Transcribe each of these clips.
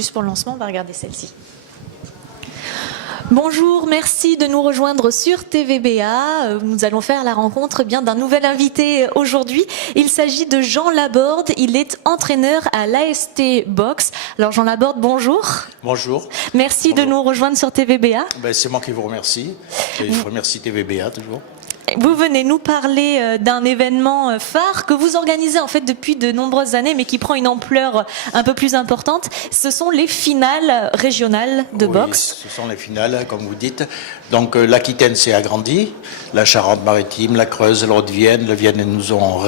juste pour le lancement, on va regarder celle-ci. Bonjour, merci de nous rejoindre sur TVBA. Nous allons faire la rencontre d'un nouvel invité aujourd'hui. Il s'agit de Jean Laborde. Il est entraîneur à l'AST Boxe. Alors Jean Laborde, bonjour. Bonjour. Merci de nous rejoindre sur TVBA. C'est moi qui vous remercie. Et je remercie TVBA toujours. Vous venez nous parler d'un événement phare que vous organisez en fait depuis de nombreuses années, mais qui prend une ampleur un peu plus importante. Ce sont les finales régionales de boxe. Ce sont les finales, comme vous dites. Donc l'Aquitaine s'est agrandie, la Charente-Maritime, la Creuse, la Haute-Vienne, le Vienne nous ont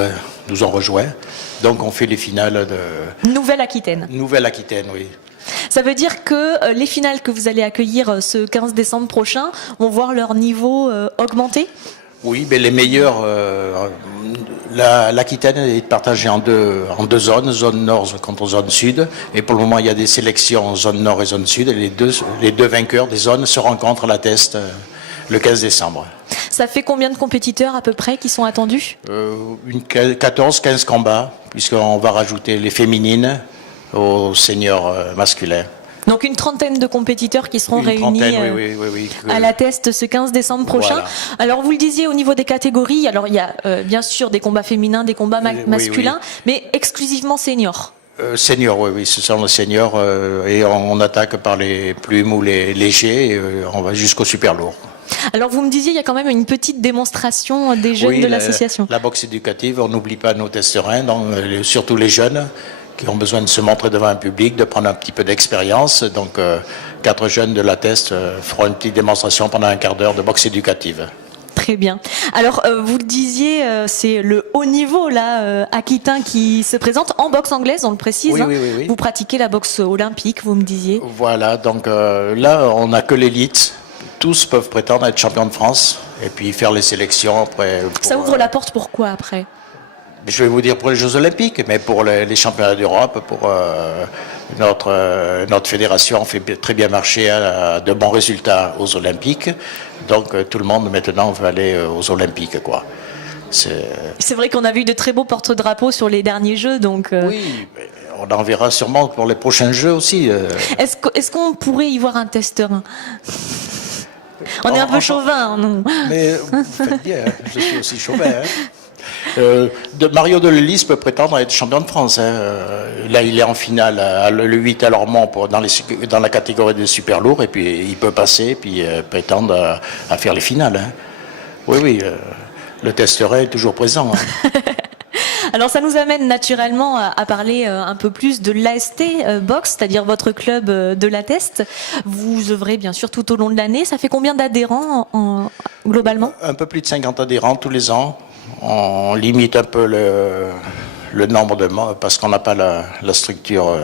rejoints. Donc on fait les finales de... Nouvelle-Aquitaine. Nouvelle-Aquitaine, oui. Ça veut dire que les finales que vous allez accueillir ce 15 décembre prochain vont voir leur niveau augmenter ? Oui, mais les meilleurs, l'Aquitaine est partagée en deux zones, zone nord contre zone sud. Et pour le moment, il y a des sélections zone nord et zone sud. Et les deux vainqueurs des zones se rencontrent à la Teste le 15 décembre. Ça fait combien de compétiteurs à peu près qui sont attendus ? 14-15 combats, puisqu'on va rajouter les féminines aux seniors masculins. Donc une trentaine de compétiteurs qui seront réunis à la Teste ce 15 décembre prochain. Voilà. Alors vous le disiez au niveau des catégories, alors il y a bien sûr des combats féminins, des combats masculins, mais exclusivement seniors. Seniors, oui, ce sont les seniors et on attaque par les plumes ou les légers et on va jusqu'au super lourd. Alors vous me disiez, il y a quand même une petite démonstration des jeunes de l'association. La boxe éducative, on n'oublie pas nos testerins, donc, surtout les jeunes, qui ont besoin de se montrer devant un public, de prendre un petit peu d'expérience. Donc 4 jeunes de la Teste feront une petite démonstration pendant un quart d'heure de boxe éducative. Très bien. Alors vous le disiez, c'est le haut niveau là, aquitain qui se présente en boxe anglaise, on le précise. Oui. Vous pratiquez la boxe olympique, vous me disiez. Voilà, donc là on n'a que l'élite. Tous peuvent prétendre être champions de France et puis faire les sélections après. Ça ouvre la porte pour quoi après ? Je vais vous dire pour les Jeux Olympiques, mais pour les championnats d'Europe, pour notre fédération fait très bien marcher à de bons résultats aux Olympiques. Donc tout le monde maintenant veut aller aux Olympiques, quoi. C'est vrai qu'on a vu de très beaux porte-drapeaux sur les derniers Jeux, donc. Oui, on en verra sûrement pour les prochains Jeux aussi. Est-ce qu'on pourrait y voir un testerin ? On est un peu chauvin, non ? Mais vous faites bien, je suis aussi chauvin. Mario Delellis peut prétendre être champion de France. Là, il est en finale le 8 à Lormont dans la catégorie des super lourds et puis il peut passer et puis prétendre à faire les finales. Oui, le testerin est toujours présent. Alors ça nous amène naturellement à parler un peu plus de l'AST Boxe, c'est-à-dire votre club de la Teste. Vous œuvrez bien sûr tout au long de l'année. Ça fait combien d'adhérents globalement ? Un peu plus de 50 adhérents tous les ans. On limite un peu le nombre de membres parce qu'on n'a pas la structure,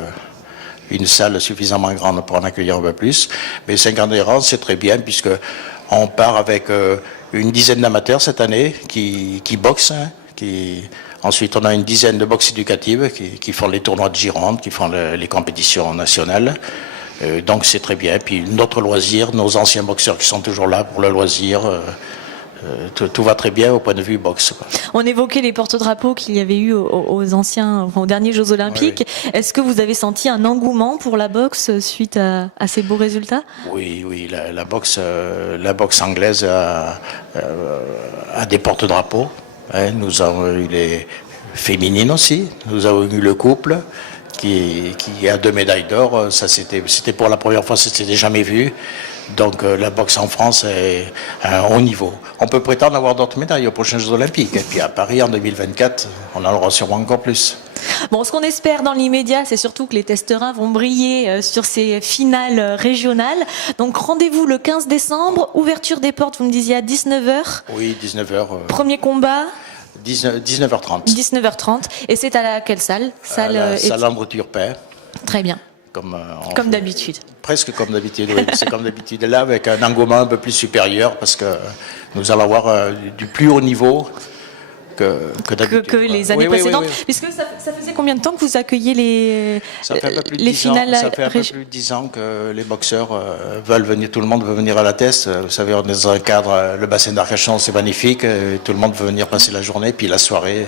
une salle suffisamment grande pour en accueillir un peu plus. Mais 50 adhérents, c'est très bien puisque on part avec une dizaine d'amateurs cette année qui boxent. Ensuite, on a une dizaine de boxe éducatives qui font les tournois de Gironde, qui font les compétitions nationales. Donc c'est très bien. Puis notre loisir, nos anciens boxeurs qui sont toujours là pour le loisir. Tout va très bien au point de vue boxe. On évoquait les porte-drapeaux qu'il y avait eu aux derniers Jeux Olympiques. Oui. Est-ce que vous avez senti un engouement pour la boxe suite à ces beaux résultats ? Oui, la boxe anglaise a des porte-drapeaux. Nous avons eu les féminines aussi. Nous avons eu le couple qui a 2 médailles d'or. Ça c'était pour la première fois, c'était jamais vu. Donc la boxe en France est à un haut niveau. On peut prétendre avoir d'autres médailles aux prochains Jeux Olympiques. Et puis à Paris en 2024, on en aura sûrement encore plus. Bon, ce qu'on espère dans l'immédiat, c'est surtout que les testerins vont briller sur ces finales régionales. Donc rendez-vous le 15 décembre, ouverture des portes, vous me disiez à 19h. Oui, 19h. Premier combat 19h30. 19h30. Et c'est à quelle salle ? Salle André Turpin. Très bien. Comme d'habitude. Presque comme d'habitude, oui. C'est comme d'habitude. Là, avec un engouement un peu plus supérieur, parce que nous allons avoir du plus haut niveau que d'habitude. Que les années précédentes. Oui. Puisque ça faisait combien de temps que vous accueillez les finales ? Ça fait un peu plus de 10 ans que les boxeurs veulent venir, tout le monde veut venir à la Teste. Vous savez, on est dans un cadre, le bassin d'Arcachon, c'est magnifique, tout le monde veut venir passer la journée, puis la soirée.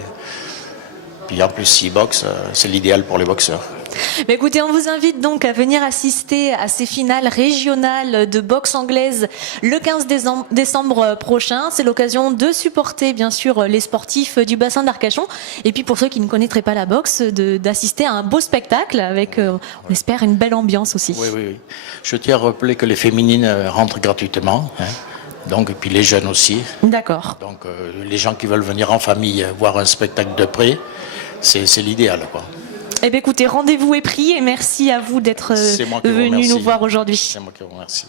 Puis en plus, s'ils boxent, c'est l'idéal pour les boxeurs. Mais écoutez, on vous invite donc à venir assister à ces finales régionales de boxe anglaise le 15 décembre prochain. C'est l'occasion de supporter bien sûr les sportifs du bassin d'Arcachon. Et puis pour ceux qui ne connaîtraient pas la boxe, d'assister à un beau spectacle avec, on espère, une belle ambiance aussi. Oui, oui, oui. Je tiens à rappeler que les féminines rentrent gratuitement. Hein. Donc, et puis les jeunes aussi. D'accord. Donc les gens qui veulent venir en famille voir un spectacle de près, c'est l'idéal, quoi. Eh bien écoutez, rendez-vous est pris et merci à vous d'être venu nous voir aujourd'hui. C'est moi qui vous remercie.